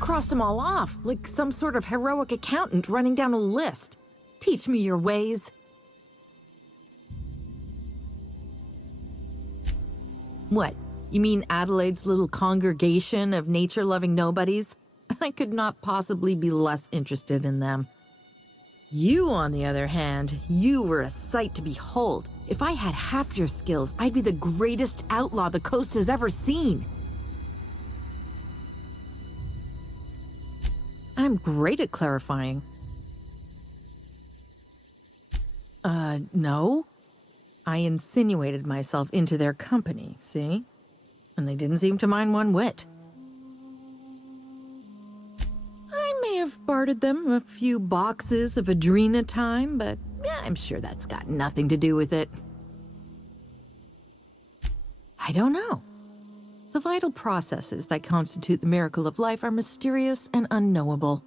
crossed them all off, like some sort of heroic accountant running down a list. Teach me your ways. What? You mean Adelaide's little congregation of nature-loving nobodies? I could not possibly be less interested in them. You, on the other hand, you were a sight to behold. If I had half your skills, I'd be the greatest outlaw the coast has ever seen. I'm great at clarifying. No. I insinuated myself into their company, see? And they didn't seem to mind one whit. I may have bartered them a few boxes of Adrena time, but yeah, I'm sure that's got nothing to do with it. I don't know. The vital processes that constitute the miracle of life are mysterious and unknowable.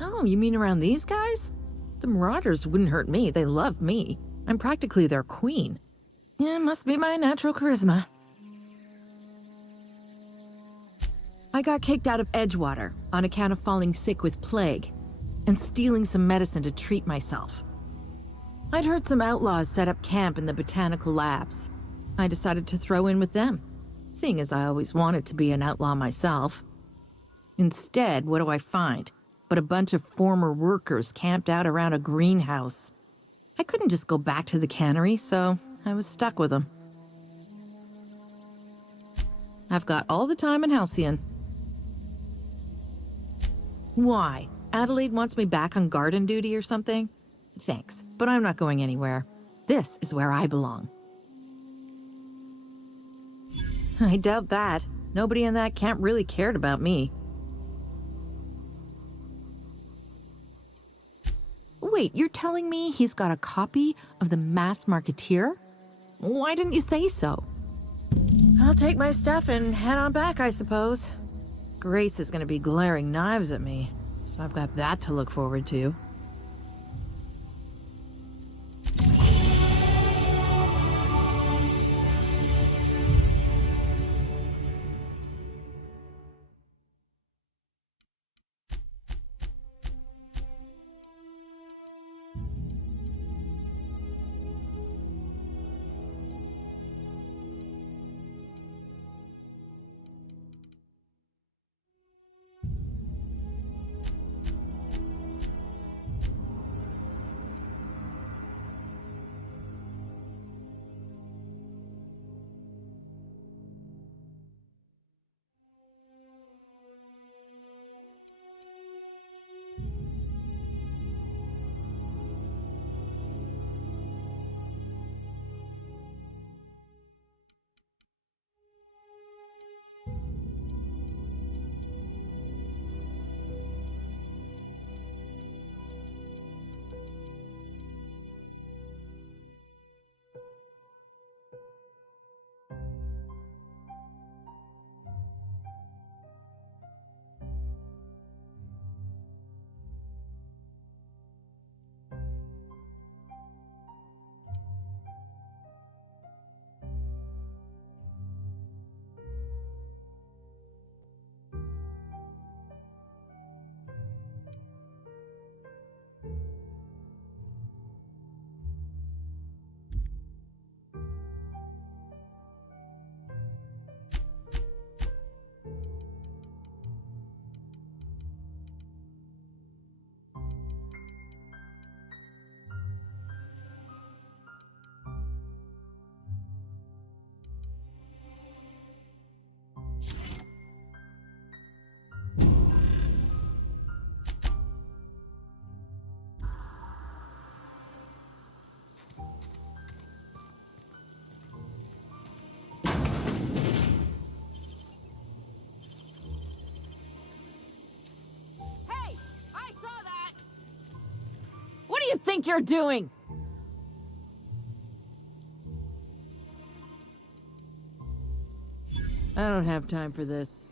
Oh, you mean around these guys? The Marauders wouldn't hurt me. They love me. I'm practically their queen. Yeah, must be my natural charisma. I got kicked out of Edgewater on account of falling sick with plague and stealing some medicine to treat myself. I'd heard some outlaws set up camp in the botanical labs. I decided to throw in with them, seeing as I always wanted to be an outlaw myself. Instead, what do I find but a bunch of former workers camped out around a greenhouse? I couldn't just go back to the cannery, so I was stuck with them. I've got all the time in Halcyon. Why? Adelaide wants me back on garden duty or something? Thanks, but I'm not going anywhere. This is where I belong. I doubt that. Nobody in that camp really cared about me. Wait, you're telling me he's got a copy of the Mass Marketeer? Why didn't you say so? I'll take my stuff and head on back, I suppose. Grace is gonna be glaring knives at me, so I've got that to look forward to. What do you think you're doing? I don't have time for this.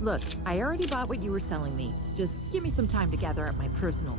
Look, I already bought what you were selling me. Just give me some time to gather up my personals.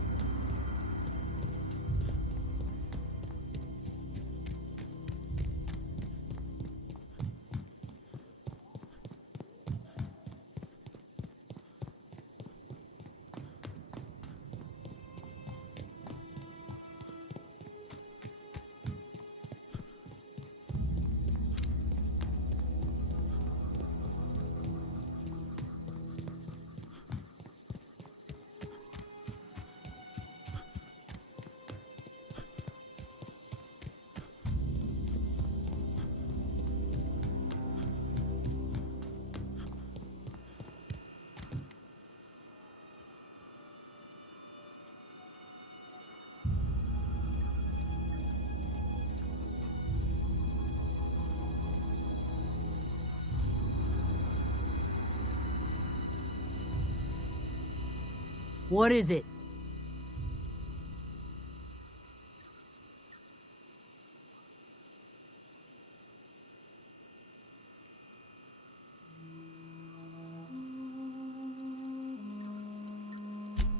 What is it?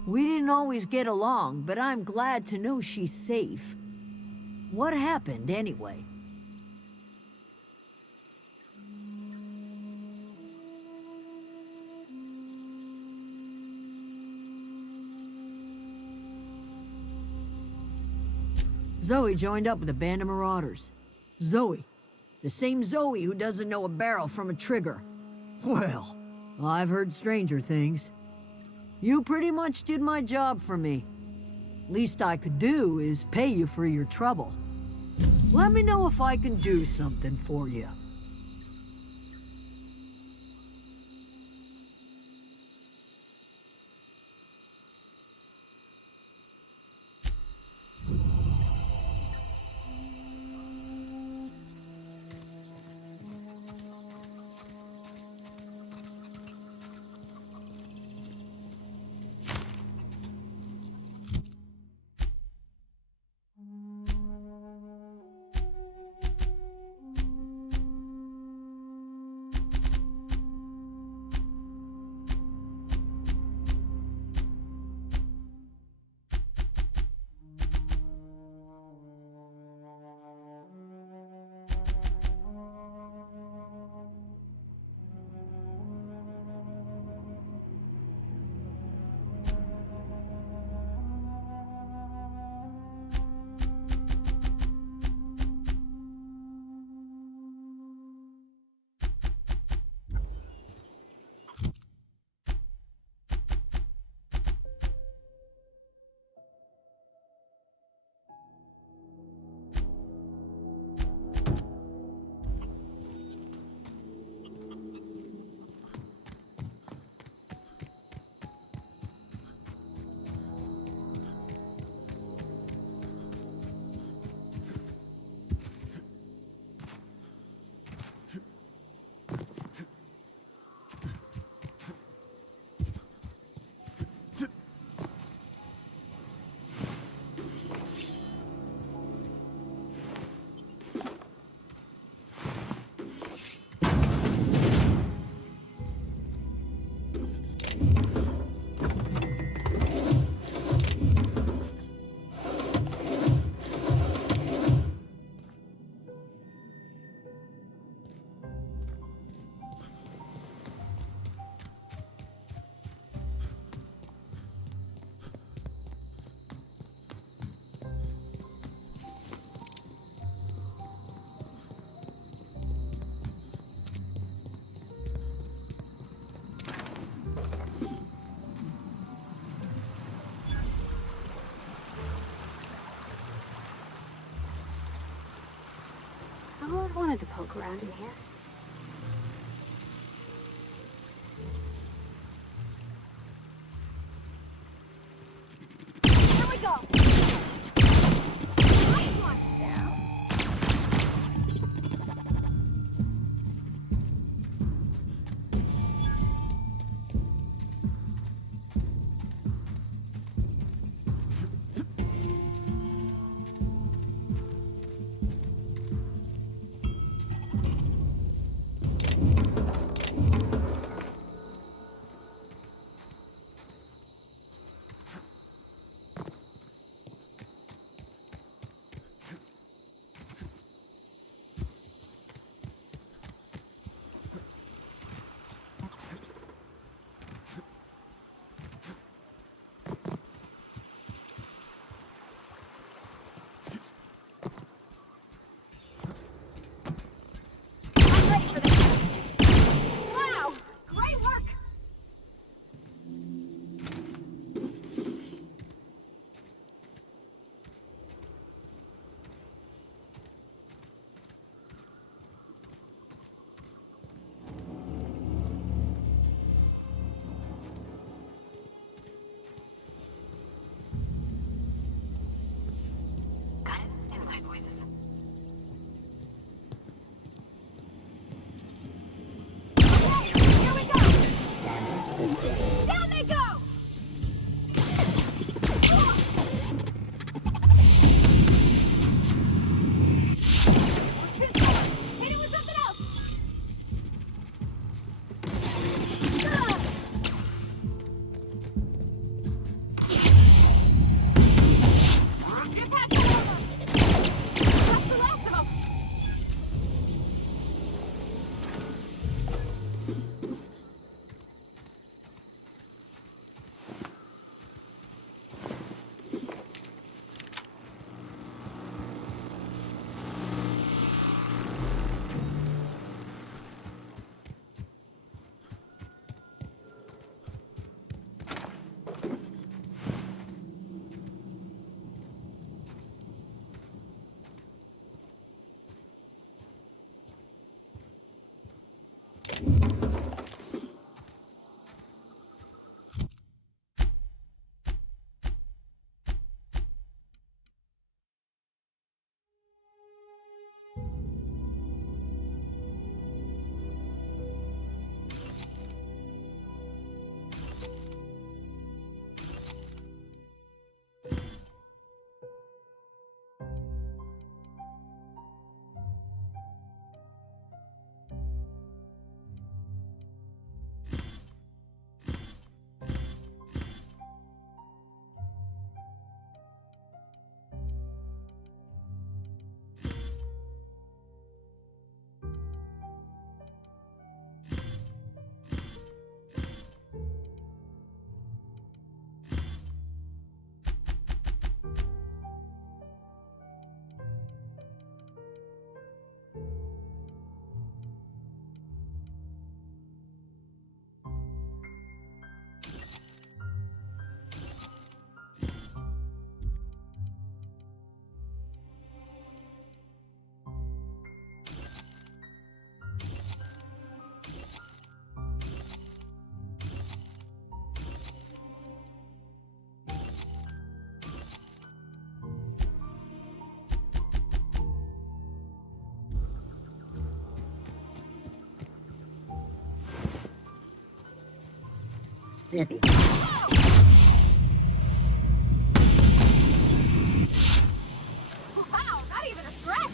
We didn't always get along, but I'm glad to know she's safe. What happened, anyway? Zoe joined up with a band of marauders. Zoe. The same Zoe who doesn't know a barrel from a trigger. Well, I've heard stranger things. You pretty much did my job for me. Least I could do is pay you for your trouble. Let me know if I can do something for you. I've always wanted to poke around in here. Here we go! Nice one, Sarah. Wow, not even a scratch!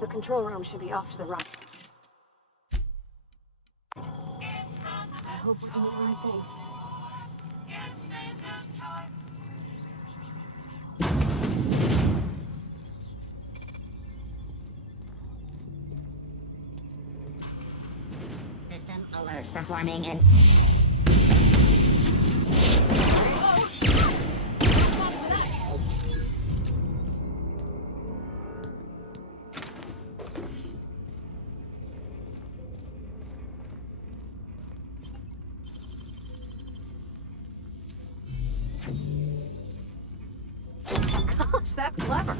The control room should be off to the right. I hope we're doing the right thing. System alert. Performing in. Gosh, that's clever.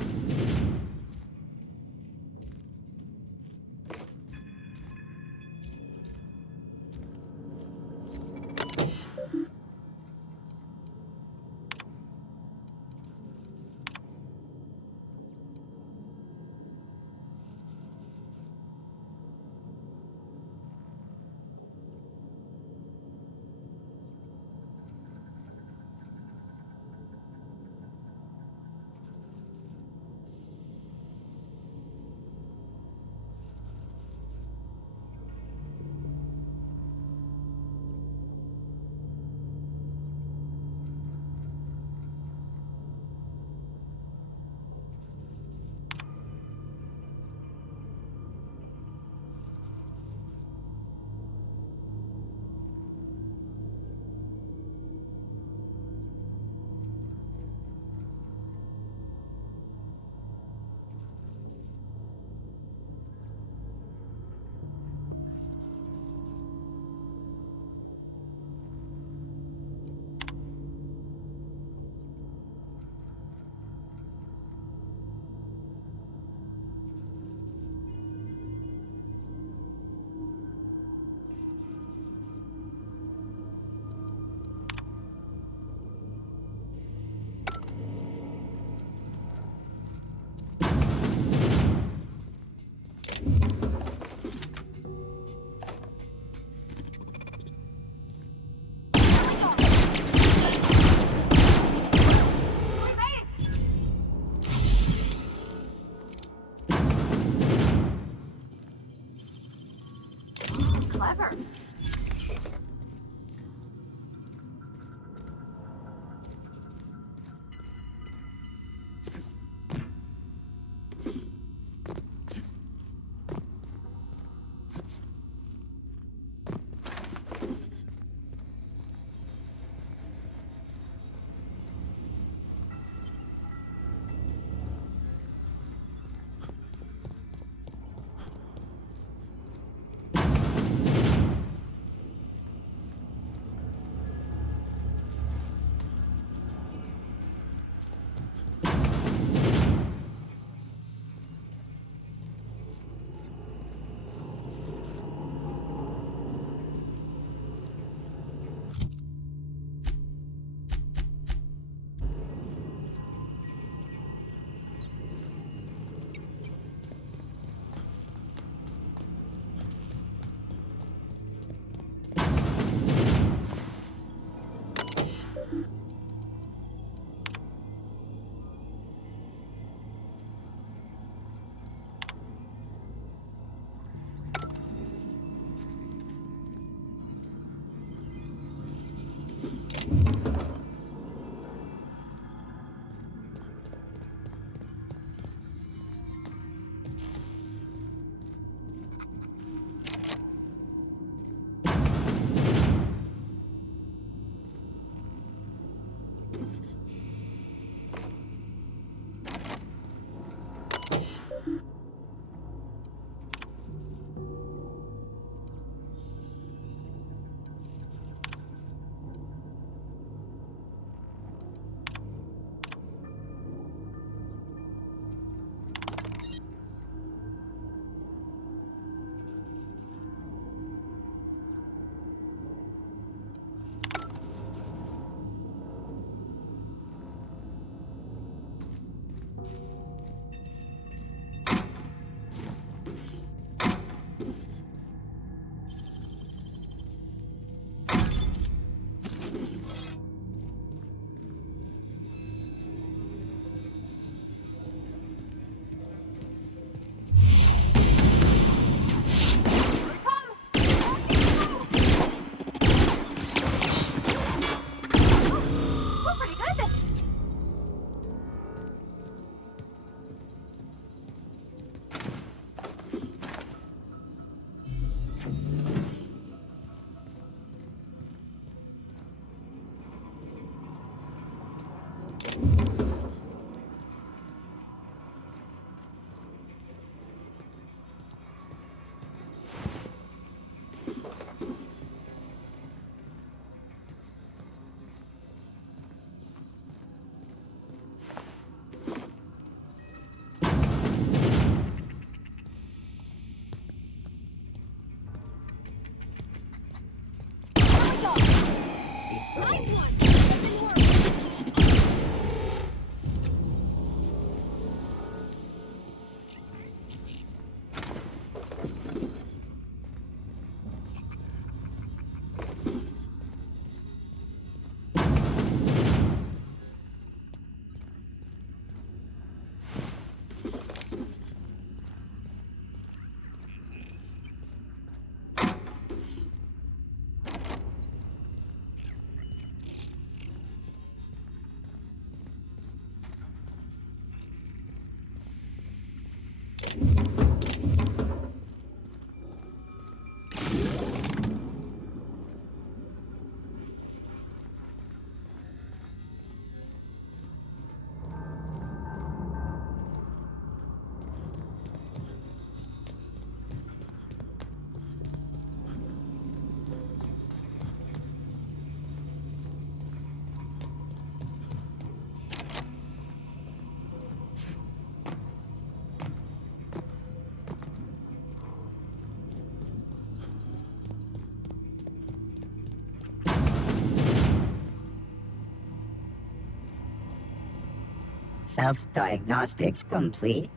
Self-diagnostics complete.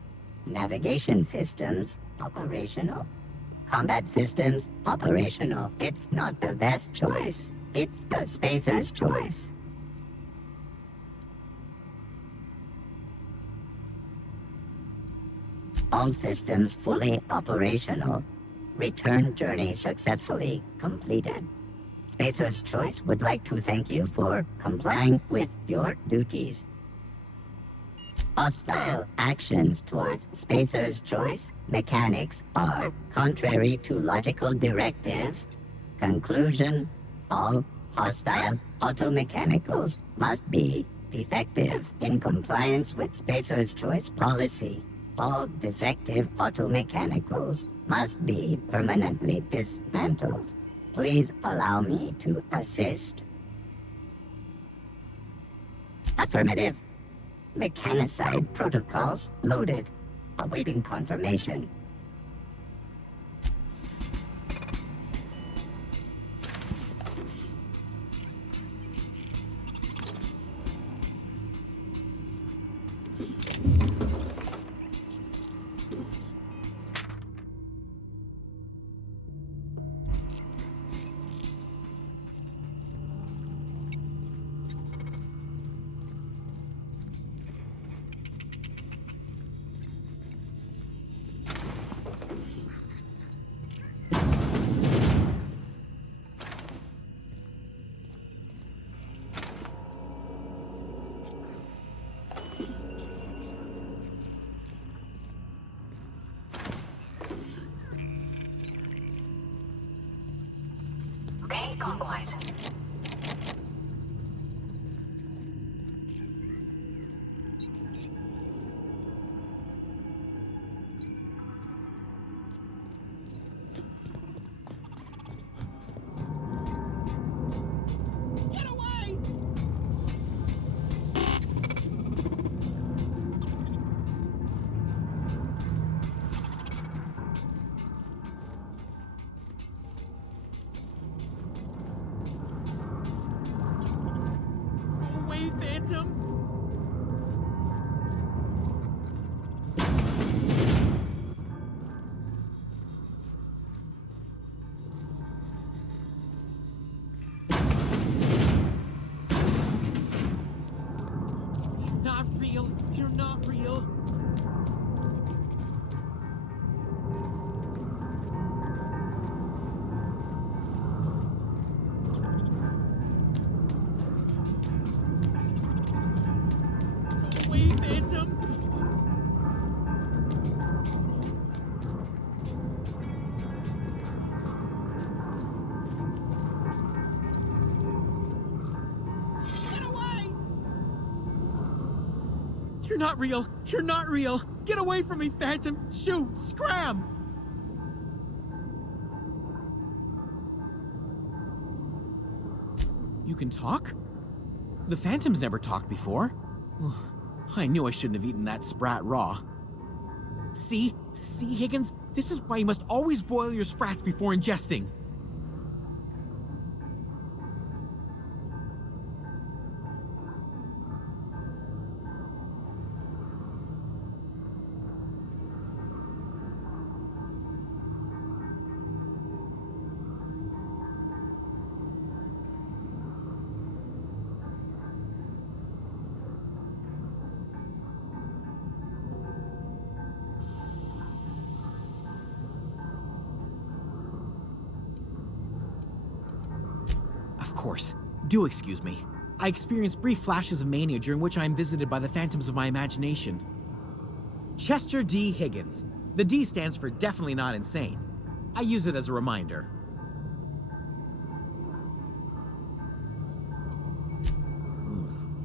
Navigation systems operational. Combat systems operational. It's not the best choice. It's the spacer's choice. All systems fully operational. Return journey successfully completed. Spacer's Choice would like to thank you for complying with your duties. Hostile actions towards Spacer's Choice mechanics are contrary to logical directive. Conclusion: all hostile automechanicals must be defective in compliance with Spacer's Choice policy. All defective automechanicals must be permanently dismantled. Please allow me to assist. Affirmative. Mechanicide protocols loaded. Awaiting confirmation. Okay, gone quiet. Get away! Go away, Phantom! You're not real. You're not real. Go away, Phantom! Get away! You're not real. You're not real. Get away from me, Phantom. Shoot! Scram! You can talk? The Phantom's never talked before. I knew I shouldn't have eaten that sprat raw. See? See, Higgins? This is why you must always boil your sprats before ingesting. Of course. Do excuse me. I experience brief flashes of mania during which I am visited by the phantoms of my imagination. Chester D. Higgins. The D stands for definitely not insane. I use it as a reminder.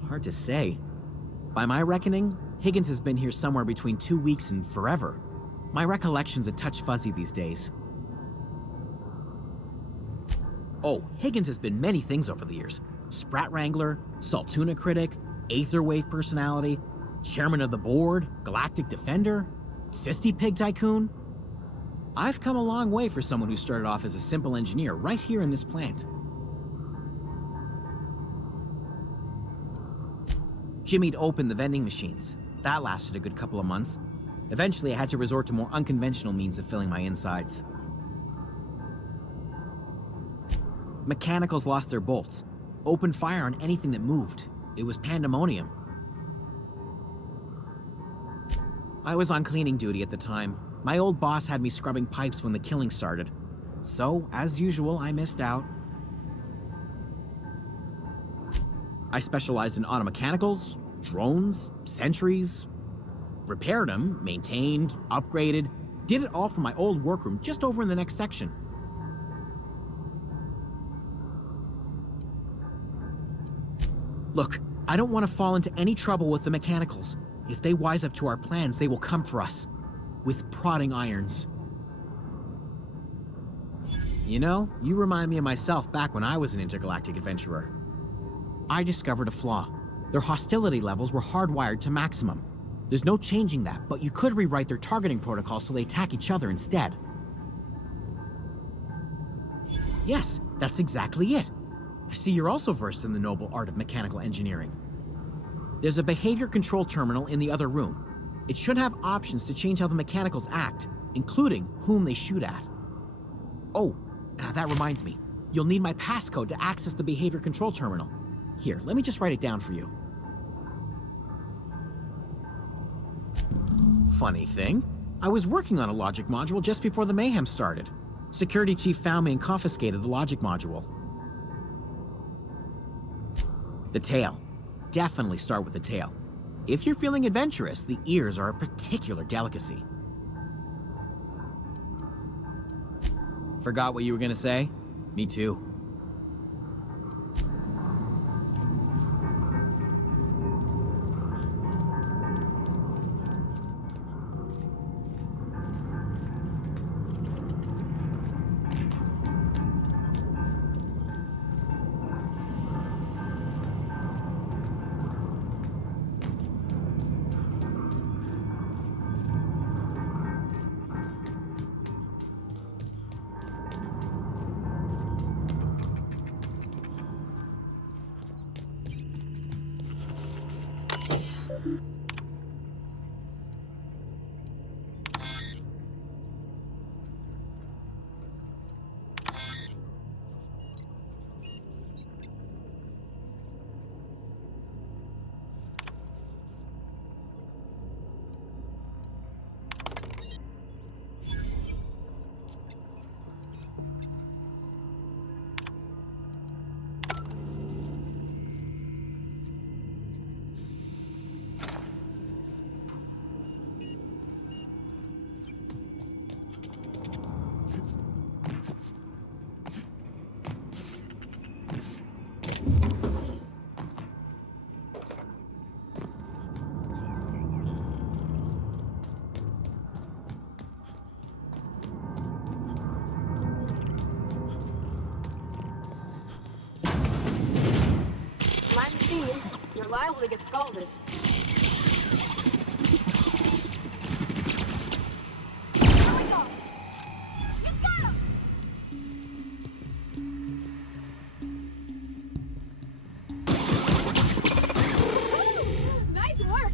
Hard to say. By my reckoning, Higgins has been here somewhere between 2 weeks and forever. My recollection's a touch fuzzy these days. Oh, Higgins has been many things over the years. Sprat Wrangler, Saltuna Critic, Aetherwave Personality, Chairman of the Board, Galactic Defender, Sisty Pig Tycoon. I've come a long way for someone who started off as a simple engineer right here in this plant. Jimmy'd opened the vending machines. That lasted a good couple of months. Eventually, I had to resort to more unconventional means of filling my insides. Mechanicals lost their bolts, opened fire on anything that moved. It was pandemonium. I was on cleaning duty at the time. My old boss had me scrubbing pipes when the killing started. So, as usual, I missed out. I specialized in automechanicals, drones, sentries, repaired them, maintained, upgraded, did it all from my old workroom just over in the next section. Look, I don't want to fall into any trouble with the mechanicals. If they wise up to our plans, they will come for us. With prodding irons. You know, you remind me of myself back when I was an intergalactic adventurer. I discovered a flaw. Their hostility levels were hardwired to maximum. There's no changing that, but you could rewrite their targeting protocol so they attack each other instead. Yes, that's exactly it. I see you're also versed in the noble art of mechanical engineering. There's a behavior control terminal in the other room. It should have options to change how the mechanicals act, including whom they shoot at. Oh, that reminds me. You'll need my passcode to access the behavior control terminal. Here, let me just write it down for you. Funny thing, I was working on a logic module just before the mayhem started. Security chief found me and confiscated the logic module. The tail. Definitely start with the tail. If you're feeling adventurous, the ears are a particular delicacy. Forgot what you were gonna say? Me too. You're liable to get scalded. Nice work!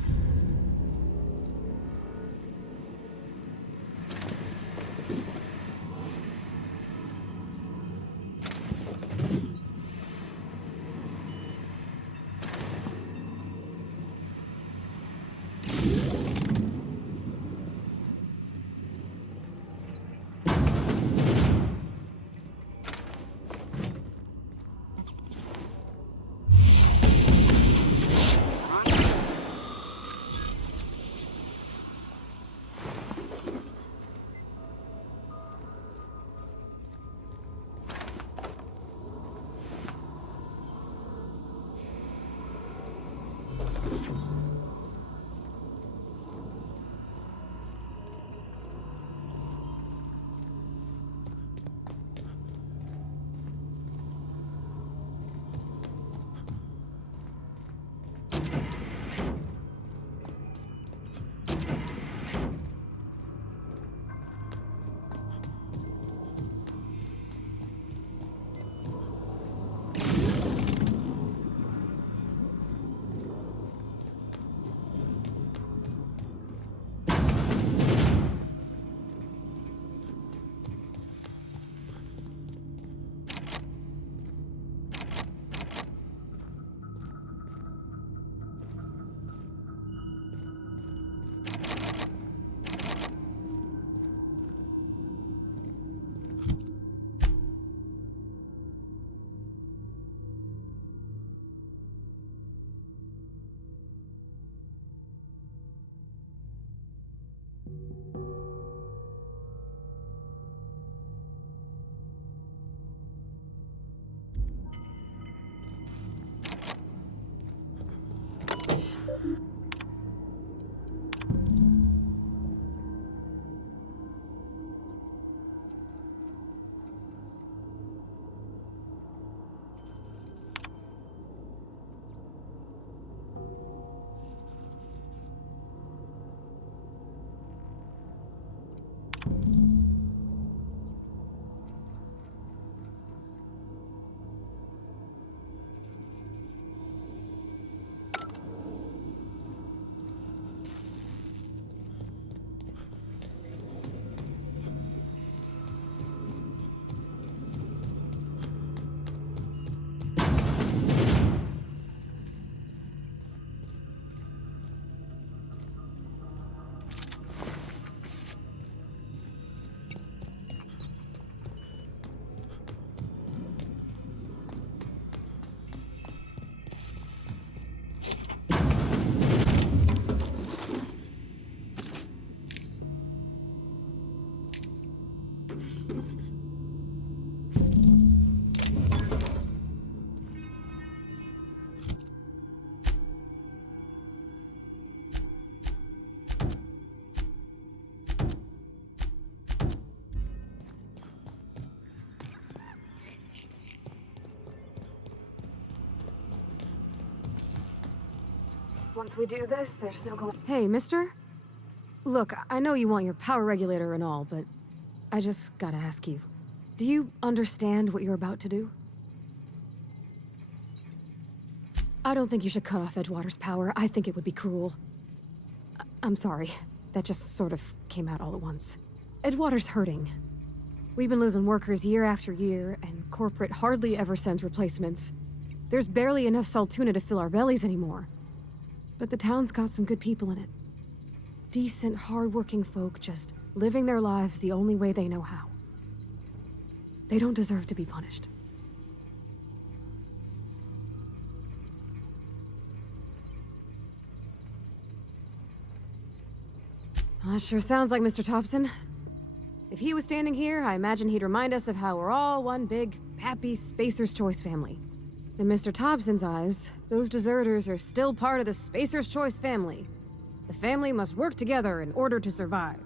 Once we do this, there's no going. Hey, mister? Look, I know you want your power regulator and all, but I just gotta ask you. Do you understand what you're about to do? I don't think you should cut off Edgewater's power. I think it would be cruel. I'm sorry. That just sort of came out all at once. Edgewater's hurting. We've been losing workers year after year, and corporate hardly ever sends replacements. There's barely enough Saltuna to fill our bellies anymore. But the town's got some good people in it. Decent, hard-working folk just living their lives the only way they know how. They don't deserve to be punished. Well, that sure sounds like Mr. Thompson. If he was standing here, I imagine he'd remind us of how we're all one big, happy Spacer's Choice family. In Mr. Thompson's eyes, those deserters are still part of the Spacer's Choice family. The family must work together in order to survive.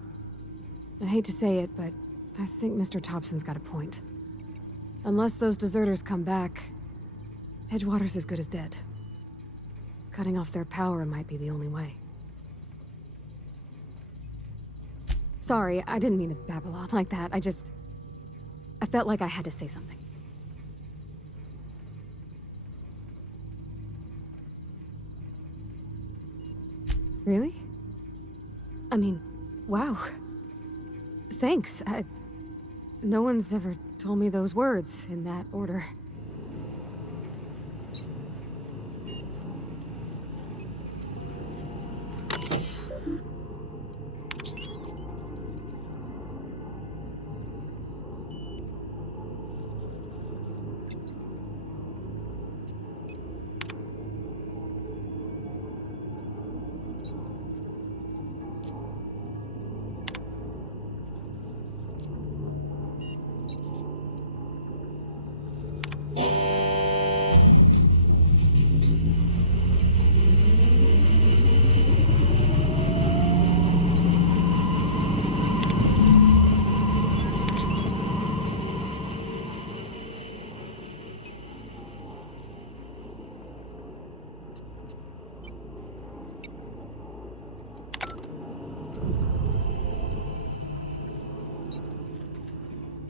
I hate to say it, but I think Mr. Thompson's got a point. Unless those deserters come back, Edgewater's as good as dead. Cutting off their power might be the only way. Sorry, I didn't mean to babble on like that. I felt like I had to say something. Really? I mean, wow. Thanks. No one's ever told me those words in that order.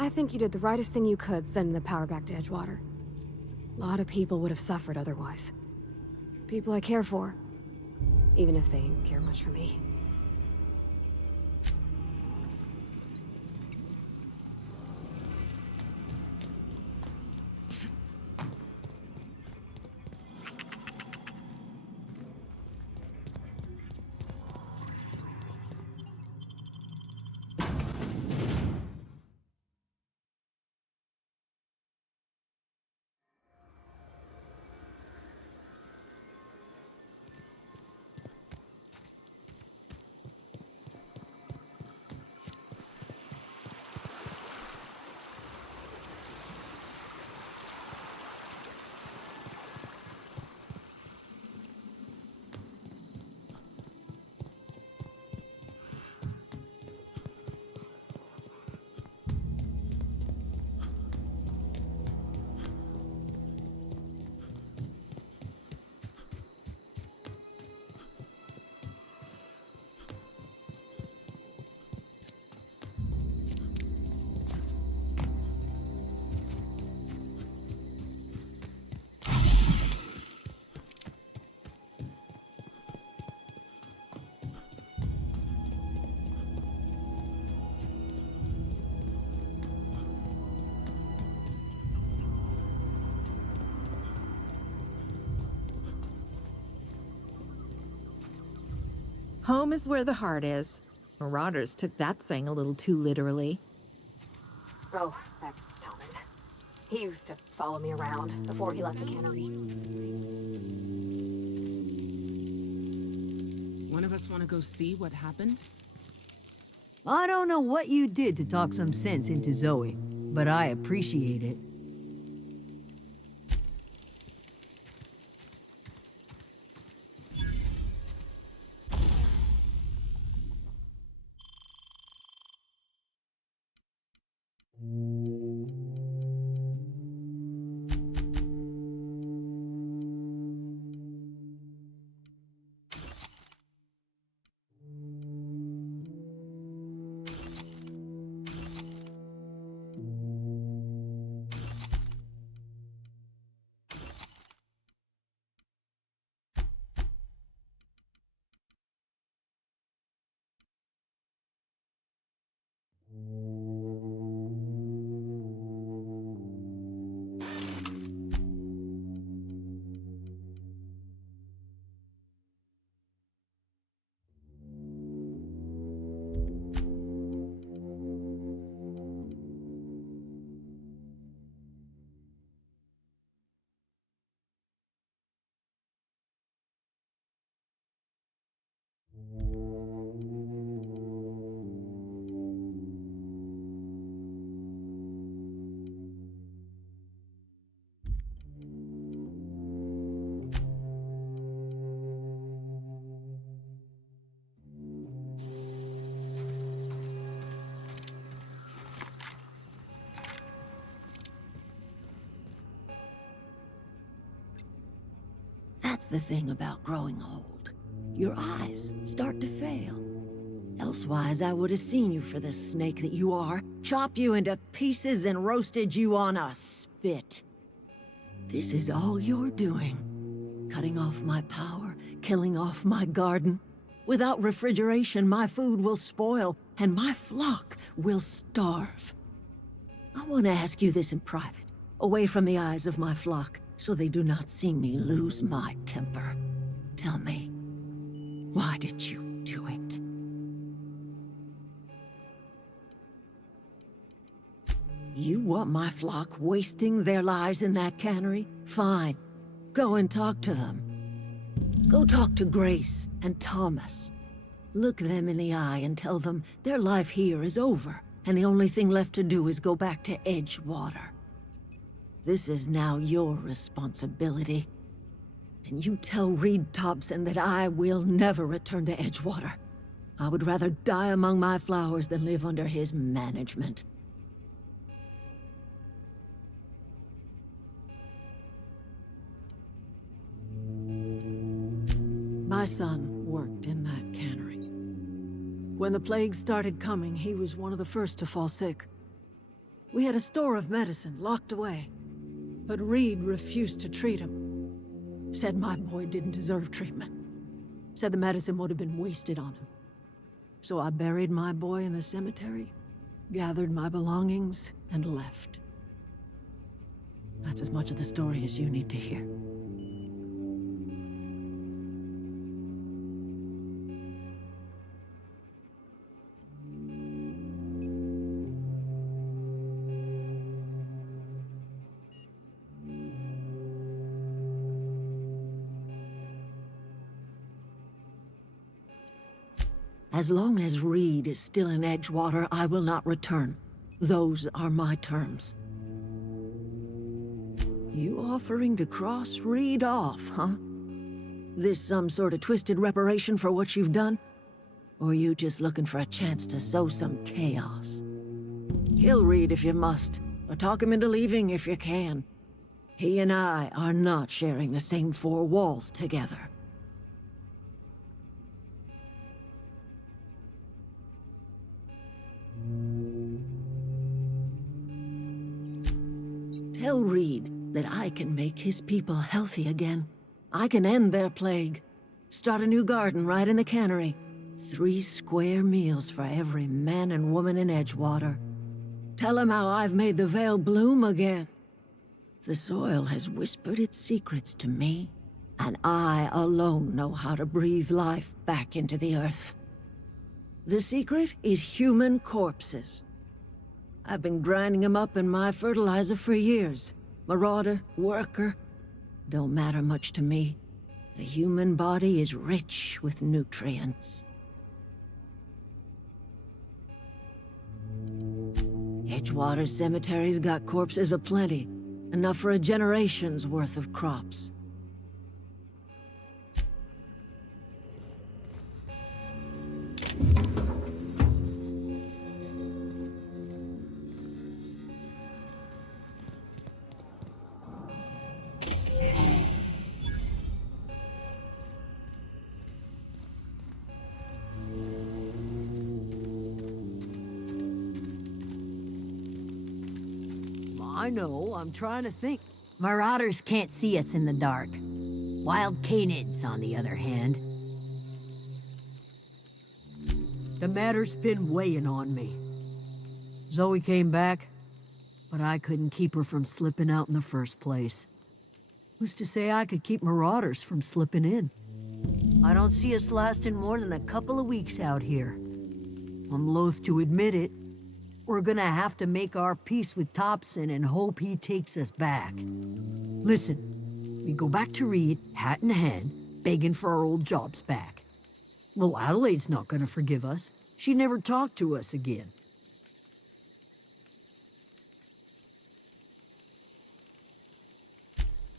I think you did the rightest thing you could sending the power back to Edgewater. A lot of people would have suffered otherwise. People I care for, even if they ain't care much for me. Home is where the heart is. Marauders took that saying a little too literally. Oh, that's Thomas. He used to follow me around before he left the cannery. One of us want to go see what happened? I don't know what you did to talk some sense into Zoe, but I appreciate it. the thing about growing old. Your eyes start to fail. Elsewise, I would have seen you for the snake that you are, chopped you into pieces and roasted you on a spit. This is all you're doing. Cutting off my power, killing off my garden. Without refrigeration, my food will spoil, and my flock will starve. I want to ask you this in private, away from the eyes of my flock, so they do not see me lose my temper. Tell me, why did you do it? You want my flock wasting their lives in that cannery? Fine. Go and talk to them. Go talk to Grace and Thomas. Look them in the eye and tell them their life here is over, and the only thing left to do is go back to Edgewater. This is now your responsibility. And you tell Reed Thompson that I will never return to Edgewater. I would rather die among my flowers than live under his management. My son worked in that cannery. When the plague started coming, he was one of the first to fall sick. We had a store of medicine locked away, but Reed refused to treat him. Said my boy didn't deserve treatment. Said the medicine would have been wasted on him. So I buried my boy in the cemetery, gathered my belongings, and left. That's as much of the story as you need to hear. As long as Reed is still in Edgewater, I will not return. Those are my terms. You offering to cross Reed off, huh? This some sort of twisted reparation for what you've done? Or you just looking for a chance to sow some chaos? Kill Reed if you must, or talk him into leaving if you can. He and I are not sharing the same four walls together. Tell Reed that I can make his people healthy again. I can end their plague. Start a new garden right in the cannery. 3 square meals for every man and woman in Edgewater. Tell him how I've made the Vale bloom again. The soil has whispered its secrets to me, and I alone know how to breathe life back into the earth. The secret is human corpses. I've been grinding them up in my fertilizer for years. Marauder, worker, don't matter much to me. The human body is rich with nutrients. Edgewater Cemetery's got corpses aplenty, enough for a generation's worth of crops. I know, I'm trying to think. Marauders can't see us in the dark. Wild canids, on the other hand. The matter's been weighing on me. Zoe came back, but I couldn't keep her from slipping out in the first place. Who's to say I could keep marauders from slipping in? I don't see us lasting more than a couple of weeks out here. I'm loath to admit it. We're gonna have to make our peace with Thompson and hope he takes us back. Listen, we go back to Reed, hat in hand, begging for our old jobs back. Well, Adelaide's not gonna forgive us. She never talked to us again.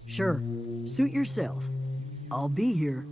Sure, suit yourself. I'll be here.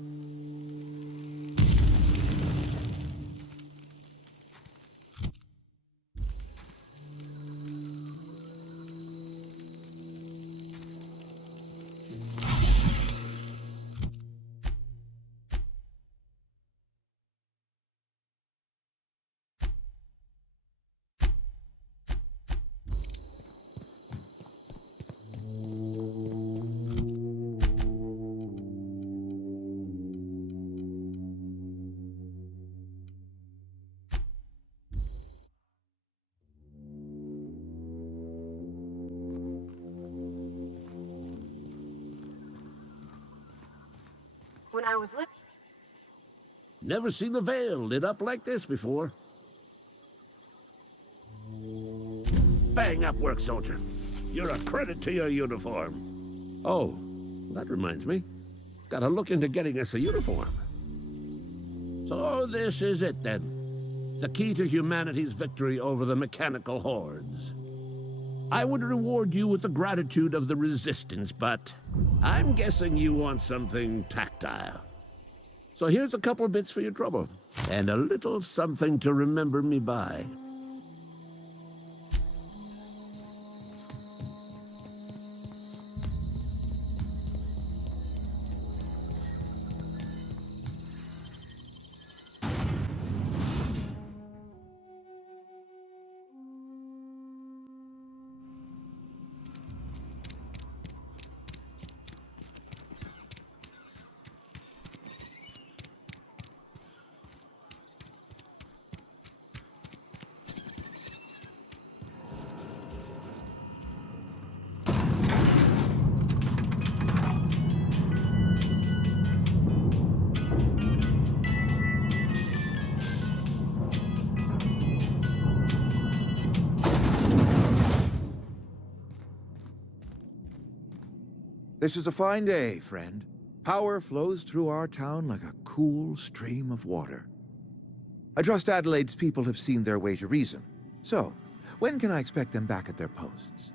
was looking. Never seen the Vale lit up like this before. Bang up work, soldier. You're a credit to your uniform. Oh, that reminds me. Gotta look into getting us a uniform. So this is it then. The key to humanity's victory over the mechanical hordes. I would reward you with the gratitude of the Resistance, but I'm guessing you want something tactile. So here's a couple of bits for your trouble, and a little something to remember me by. This is a fine day, friend. Power flows through our town like a cool stream of water. I trust Adelaide's people have seen their way to reason. So, when can I expect them back at their posts?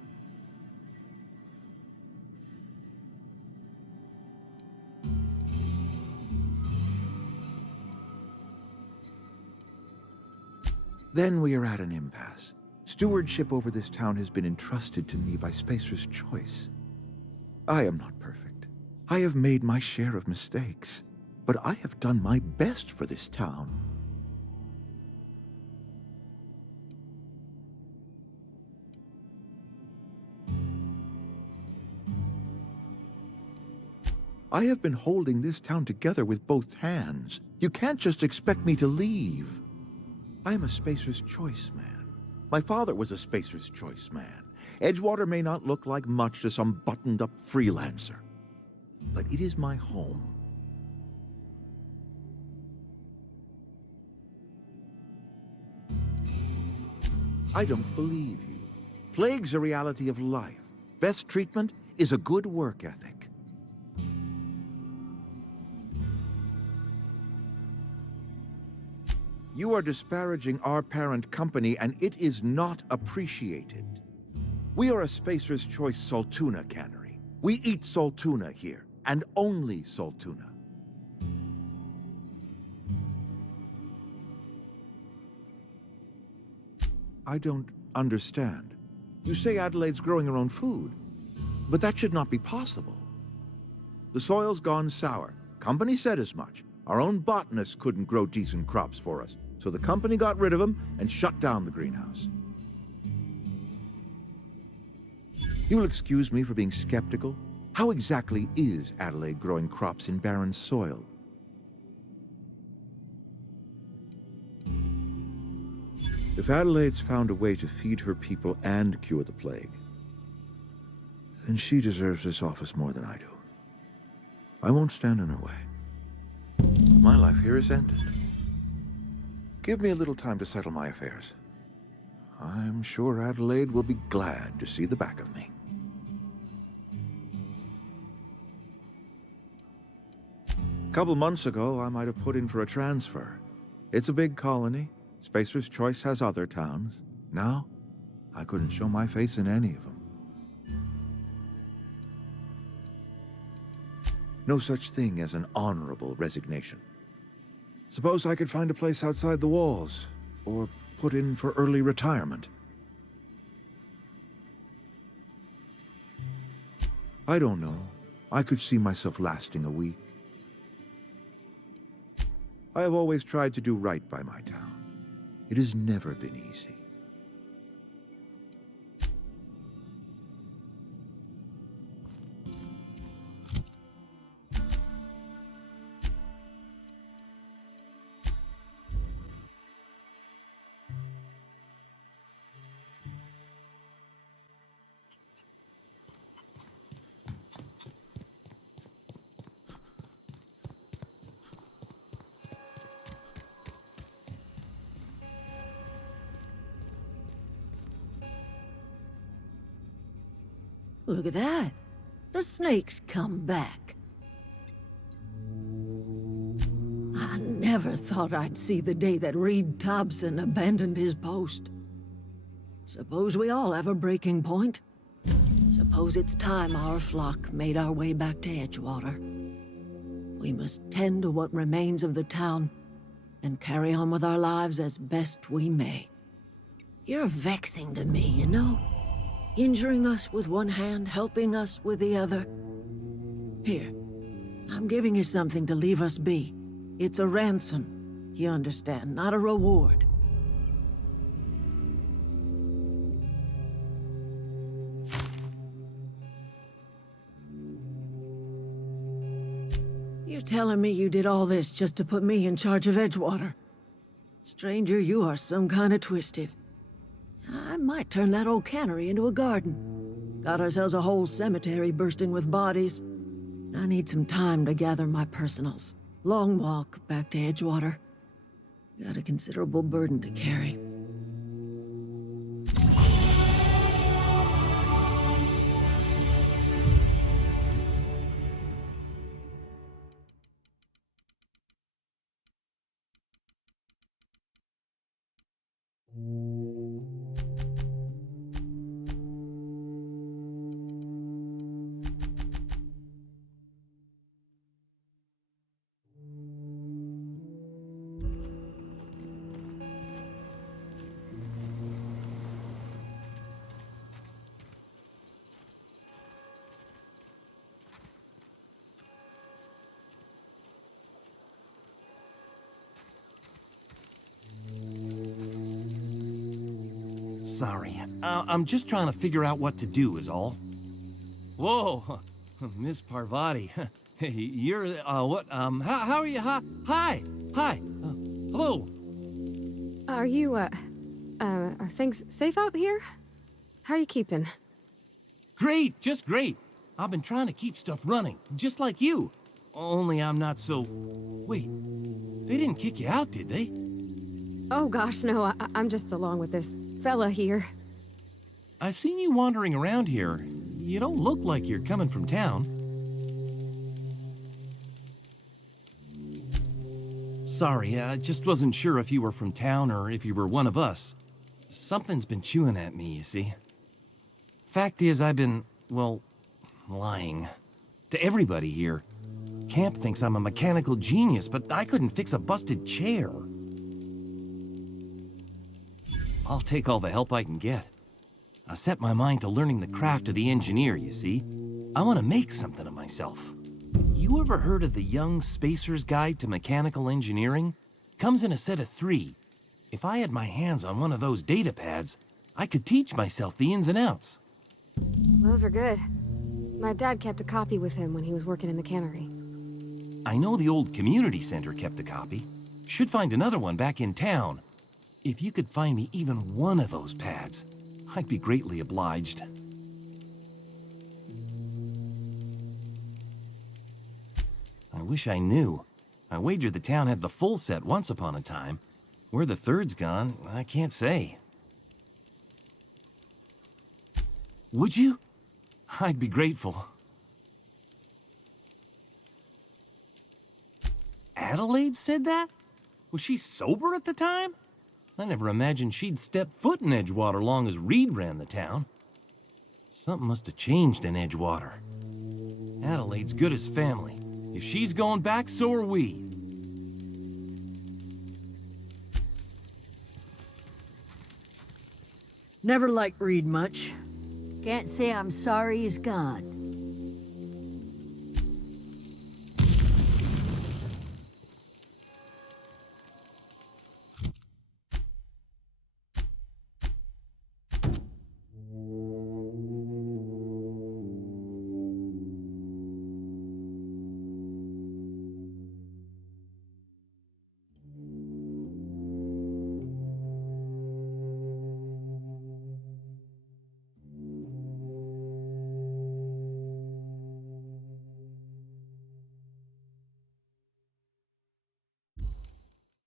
Then we are at an impasse. Stewardship over this town has been entrusted to me by Spacer's Choice. I am not perfect. I have made my share of mistakes, but I have done my best for this town. I have been holding this town together with both hands. You can't just expect me to leave. I am a Spacer's Choice man. My father was a Spacer's Choice man. Edgewater may not look like much to some buttoned-up freelancer, but it is my home. I don't believe you. Plague's a reality of life. Best treatment is a good work ethic. You are disparaging our parent company, and it is not appreciated. We are a Spacer's Choice Saltuna cannery. We eat Saltuna here, and only Saltuna. I don't understand. You say Adelaide's growing her own food, but that should not be possible. The soil's gone sour. Company said as much. Our own botanists couldn't grow decent crops for us, so the company got rid of them and shut down the greenhouse. You will excuse me for being skeptical. How exactly is Adelaide growing crops in barren soil? If Adelaide's found a way to feed her people and cure the plague, then she deserves this office more than I do. I won't stand in her way. My life here is ended. Give me a little time to settle my affairs. I'm sure Adelaide will be glad to see the back of me. A couple months ago, I might have put in for a transfer. It's a big colony. Spacer's Choice has other towns. Now, I couldn't show my face in any of them. No such thing as an honorable resignation. Suppose I could find a place outside the walls, or put in for early retirement. I don't know. I could see myself lasting a week. I have always tried to do right by my town. It has never been easy. Look at that. The snake's come back. I never thought I'd see the day that Reed Thompson abandoned his post. Suppose we all have a breaking point. Suppose it's time our flock made our way back to Edgewater. We must tend to what remains of the town and carry on with our lives as best we may. You're vexing to me, you know? Injuring us with one hand, helping us with the other. Here, I'm giving you something to leave us be. It's a ransom, you understand, not a reward. You telling me you did all this just to put me in charge of Edgewater? Stranger, you are some kind of twisted. I might turn that old cannery into a garden. Got ourselves a whole cemetery bursting with bodies. I need some time to gather my personals. Long walk back to Edgewater. Got a considerable burden to carry. Sorry, I'm just trying to figure out what to do is all. Whoa, Miss Parvati. Hey, you're, what, how are you? Hi, hello. Are you, are things safe out here? How are you keeping? Great, just great. I've been trying to keep stuff running, just like you. Only I'm not so... Wait, they didn't kick you out, did they? Oh gosh, no, I'm just along with this fella here. I seen you wandering around here. You don't look like you're coming from town. Sorry, I just wasn't sure if you were from town or if you were one of us. Something's been chewing at me, you see. Fact is, I've been, well, lying. To everybody here. Camp thinks I'm a mechanical genius, but I couldn't fix a busted chair. I'll take all the help I can get. I set my mind to learning the craft of the engineer, you see. I want to make something of myself. You ever heard of the Young Spacer's Guide to Mechanical Engineering? Comes in a set of 3. If I had my hands on one of those data pads, I could teach myself the ins and outs. Those are good. My dad kept a copy with him when he was working in the cannery. I know the old community center kept a copy. Should find another one back in town. If you could find me even one of those pads, I'd be greatly obliged. I wish I knew. I wager the town had the full set once upon a time. Where the third's gone, I can't say. Would you? I'd be grateful. Adelaide said that? Was she sober at the time? I never imagined she'd step foot in Edgewater long as Reed ran the town. Something must have changed in Edgewater. Adelaide's good as family. If she's going back, so are we. Never liked Reed much. Can't say I'm sorry he's gone.